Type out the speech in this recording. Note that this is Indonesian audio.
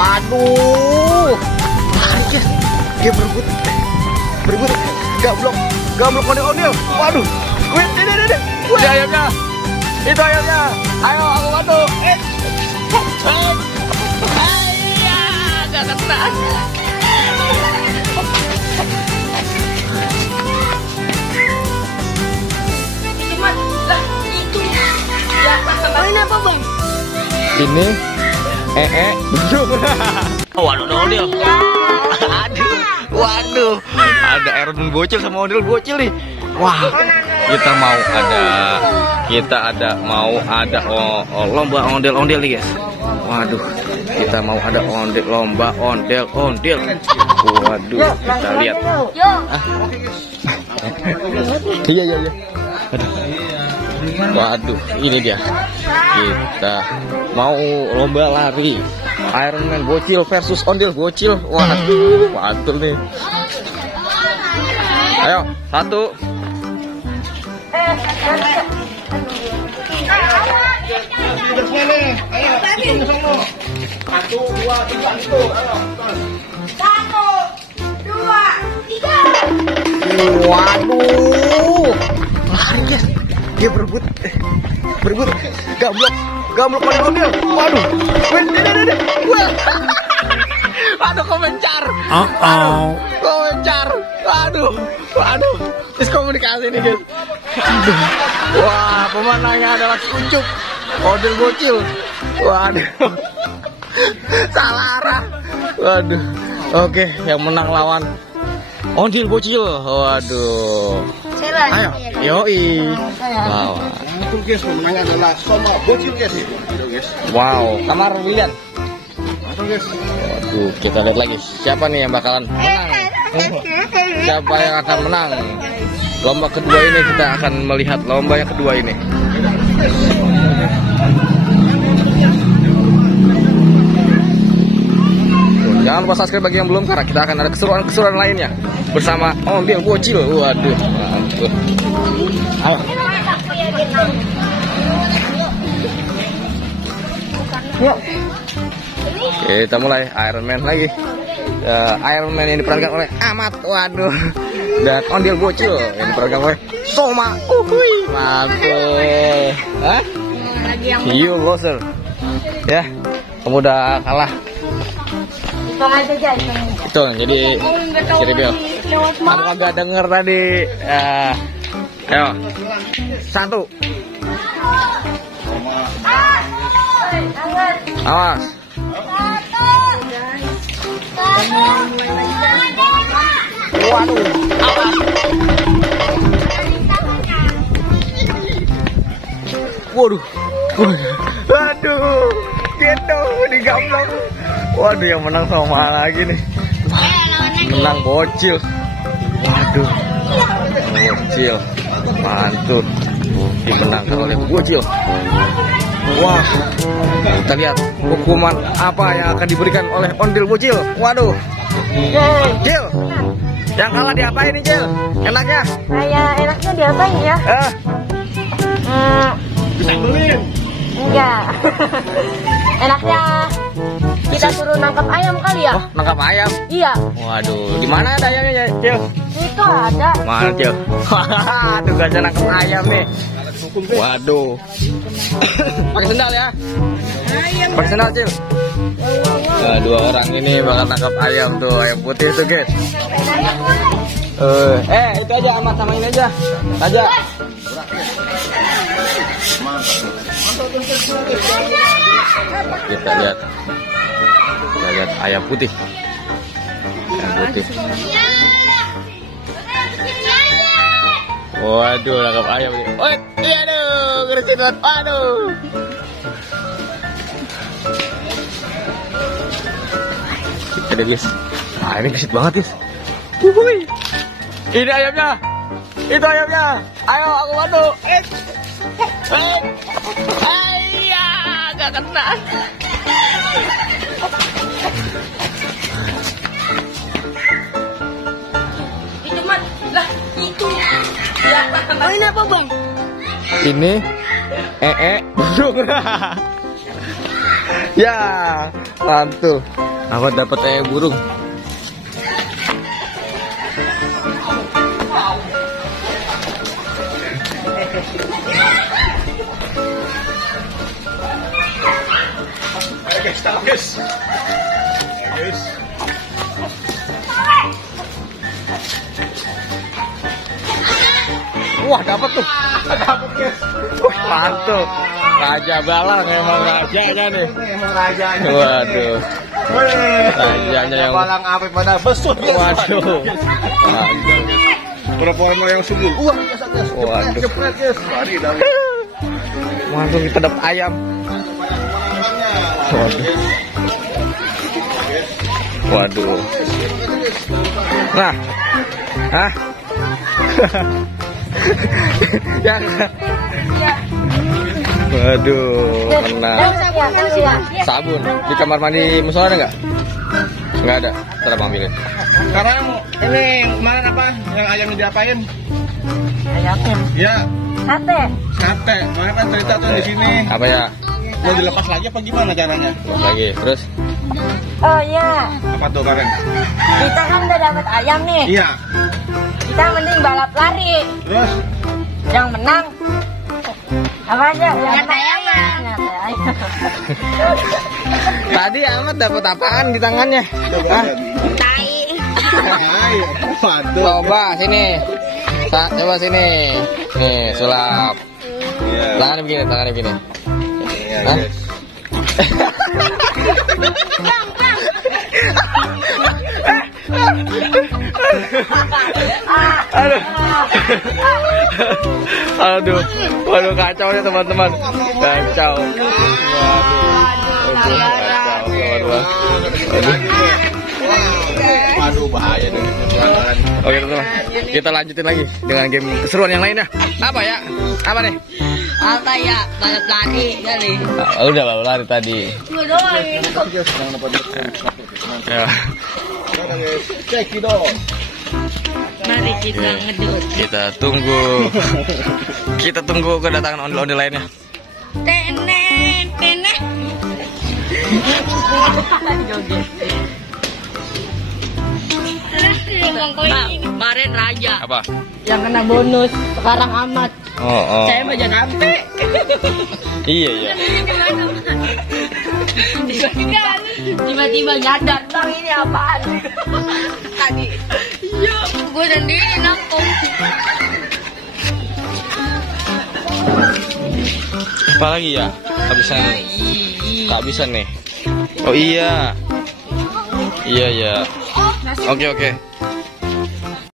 Waduh. Yes. Dia berebut. Gablok ondel-ondel. Waduh. Wih, ini. Ini ayamnya. Itu ayamnya. Ayo aku bantu. Iya, gak kena. Itu mah lah itu. Ya, main apa bang? Ini waduh ondel. Waduh. Ada Iron Man bocil sama ondel bocil nih. Wah, kita mau ada lomba ondel-ondel nih guys. Waduh, kita mau ada lomba ondel-ondel. Waduh, kita lihat. Iya. Waduh, ini dia. Kita mau lomba lari. Iron Man bocil versus ondel bocil. Waduh, mantul nih. Ayo, 1. Waduh, lari guys. Dia berebut. Gablok ondel-ondel. Waduh. Ini. Waduh, komentar. Komentar. Waduh. Miskomunikasi nih guys. Aduh. Wah, pemenangnya adalah Ucup ondel bocil. Waduh. Salah arah. Waduh. Oke, yang menang lawan ondel bocil. Waduh. Ayo, yoi. Wow. Itu guys, pemenangnya adalah Soma bocil guys. Wow, kamar William. Guys. Waduh, kita lihat lagi siapa nih yang bakalan menang. Siapa yang akan menang? Lomba kedua ini kita akan melihat lomba yang kedua ini. Jangan lupa subscribe bagi yang belum, karena kita akan ada keseruan lainnya bersama ondel bocil. Waduh, mantap. Ayo. Yuk. Kita mulai Iron Man lagi. Iron Man yang diperankan oleh Ahmad. Waduh. Dan ondel bocil yang diperankan oleh Soma. Mantap. Hah? You loser. Ya, kamu udah kalah. Itu jadi Bel. Aku agak denger tadi. Ayo. 1. Awas. Waduh. Awas. Waduh. Waduh. Gitu digamblok. Waduh, yang menang sama lagi nih. Menang bocil. Waduh. Bocil. Mantul. Dimenangkan oleh bocil. Wah. Kita lihat hukuman apa yang akan diberikan oleh ondel bocil. Waduh. Cil. Yang kalah diapain nih, Cil? Enaknya? Enaknya diapain ya? Disambelin. Enggak. Enaknya kita suruh nangkap ayam kali ya? Oh, nangkap ayam? Iya. Waduh, di mana ada ayamnya, Cil? Itu ada. Mana, Cil? Tugasnya nangkap ayam nih. Waduh. Pakai sendal ya? Pakai sendal, Cil. Nah, 2 orang ini bakal nangkap ayam tuh, ayam putih tuh, guys. Itu aja, Ahmad sama ini aja. Kita lihat ayam putih. Waduh, nangkap ayam nih. Iya aduh, geresin banget. Waduh. Ada guys. Nah, ini gesit banget guys. Ini ayamnya. Itu ayamnya. Ayo aku bantu. Iya, gak kena. Itu mah lah itu. Ya, main apa bang? Ini burung. Ya, mantul. Ahmad dapat burung. Guys. Wah, dapat tuh. Dapat guys. Mantap. Raja balang emang rajanya nih. Emang rajanya. Waduh. Rajanya yang balang apa pada besut guys. Waduh. Berapa lama yang subur? Wah, biasa guys. Waduh. Jepret guys. Lari dari. Langsung kita dapat ayam. Waduh. Waduh. Nah. Hah? Yang. Waduh, kena. Sabun di kamar mandi musola ada nggak? Nggak ada. Ntar abang ambilin. Sekarang ini yang kemarin apa? Yang ayamnya diapain? Ayamnya. Ya, Sate. sate. Mana kan cerita tuh di sini. Apa ya? Mau dilepas lagi apa gimana caranya? Lagi. Terus? Oh iya, Apa tuh Karen? kita kan udah dapat ayam nih. Iya. Kita mending balap lari. Terus? Yang menang apa aja? Yang menang ayam. Tadi Ahmad dapat apaan di tangannya? Hah? Tai. Ayo, waduh. Coba sini. Coba sini. Nih, sulap. Iya. Tangannya begini, tangannya begini. Iya, Hah? guys. Aduh. Aduh. Waduh, kacau nih teman-teman. Kacau. Waduh. Kacau, teman-teman. Waduh, bahaya nih. Oke teman-teman, kita lanjutin lagi dengan game keseruan yang lainnya. Apa ya? Apa nih? Apa ya? Balap lari kali. Udah lalu lari tadi. Gue doang. Ya. Cekidot. Mari kita ngedut. Kita tunggu kedatangan ondel-ondel lainnya. Tenet, tenet. Kemarin Raja Apa? yang kena bonus, sekarang Ahmad. Oh. Saya baca sampai. Iya. Tiba-tiba nyadar, bang ini apaan? Tadi. Iya, gue sendiri nangkep. Apa lagi ya? Kehabisan nih. Oh iya. Iya. Oke.